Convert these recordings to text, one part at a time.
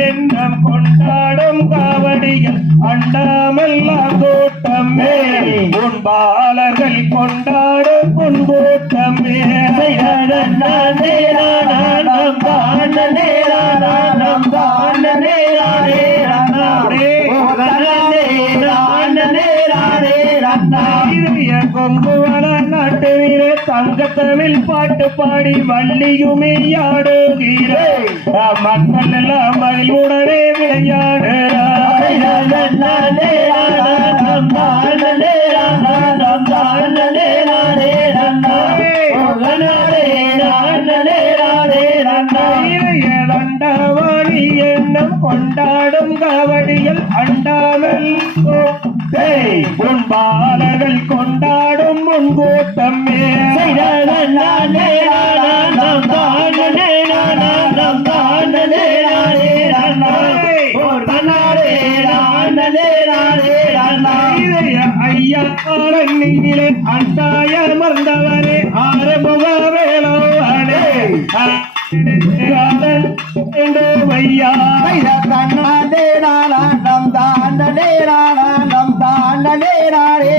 எண்ணம் கொண்டாடும் காவடிகள் அண்டாமெல்லாம் கூட்டமே உன்பாலர்கள் கொண்டாடும் உன்பூட்டமே கொங்குவன நாட்டு வீர தங்கத்தமிழ் பாட்டு பாடி வள்ளியுமே ஆடுகிற மக்கள் எல்லாம் மகிழ்வுடனே விளையாடுவாணி எண்ணம் கொண்டாடும் காவடிகள் அண்டாமல் உன்பாலர்கள் கொண்டாடும் முன்கூட்டமே ஐயா ஆரண்யிலே அண்டாய மறந்தவரே ஆரமுக வேலோடே வையா தன்னாண்டே நாளாண்டம் தாண்டே நாளாண்டம் தாண்டே நாடே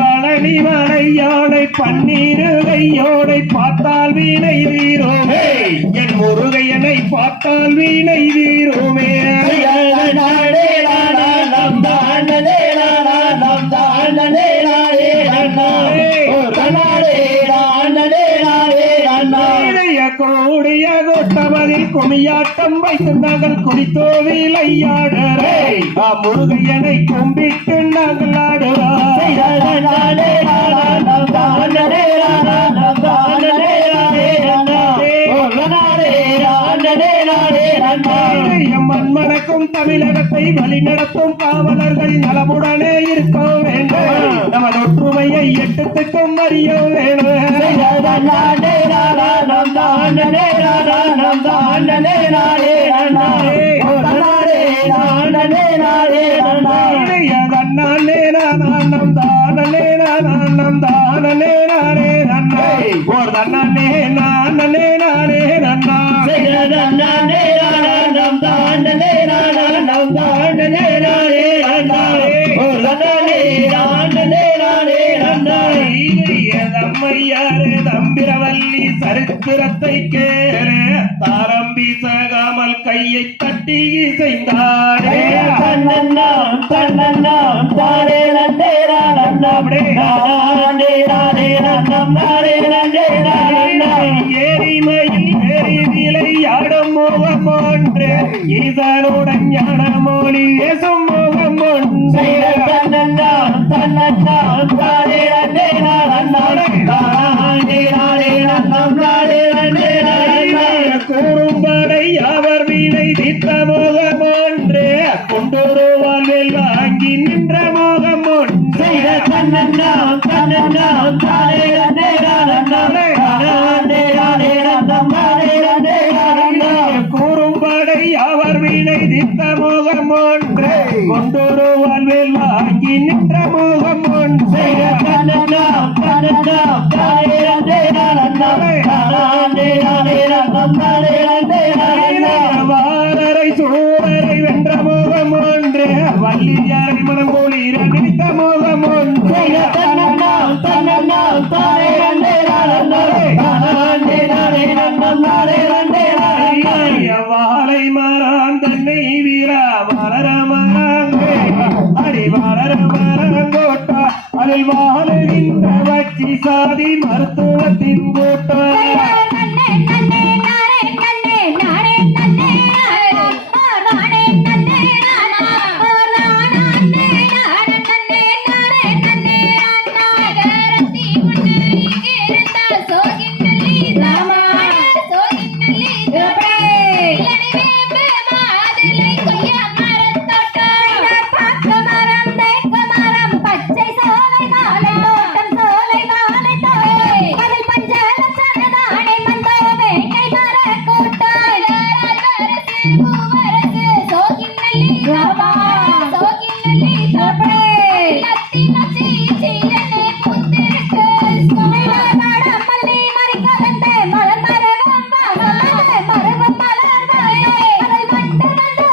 வளனி மலையோடை பன்னீரு கையோடை பார்த்தால் வீணை வீரோமே என் முருகையனை பார்த்தால் வீணை வீரோமே கோடிய கோட்டமதில் குமியாட்டம் வைத்து நாங்கள் குறித்தோவில் ஐயாடரே முருகையனை கும்பிட்டு நாங்கள் மண்மணக்கும் தமிழகத்தை வழிநடத்தும் காவலர்கள் நலமுடனே இருக்க வேண்டும் நமது ஒற்றுமையை எட்டுத்துக்கும் அறிய வேண்டும் தம்பிரவல்லி சரித்திரத்தை கேறு தாரம்பி சகாமல் கையை தட்டி இசைந்தாடே ஏரிமையில் விளையாடும் முகம் ஒன்று ஈசனுடன் ஞான மொழி பேசும் முகம் ஒன்று கூறும்படை அவர் வீணை தீர்த்த முகம் ஒன்று கொண்டுருவால் வாங்கி நின்ற முகம் ஒன்று கூறும்படை அவர் வீணை தீர்த்த முகம் ஒன்று கொண்டுருவால் வாங்கி நின்ற முகம் ஒன்று வாரரை சூரரை வென்ற முகம் ஒன்று வள்ளியாரை மனம் போலீர நினைத்த முகம் ஒன்று வாழை மரம் தன்னை வீரா வளர மரங்கே அடி வளர மரங்கோட்டா அதில் வாழுகின்ற வச்சி சாதி மருத்துவத்தின் கூட்டம் பச்சை சோலை மாலை தோட்டம் சோலை மாலை தோலை சோகினி தப்பே நத்தி நச்சி சீலனே புத்திருக்கு சுமைலாட மல்லி மரிக்கரண்டே மலர் மரகம் மலர் மலர் மலர் மலர் மண்டு மண்டு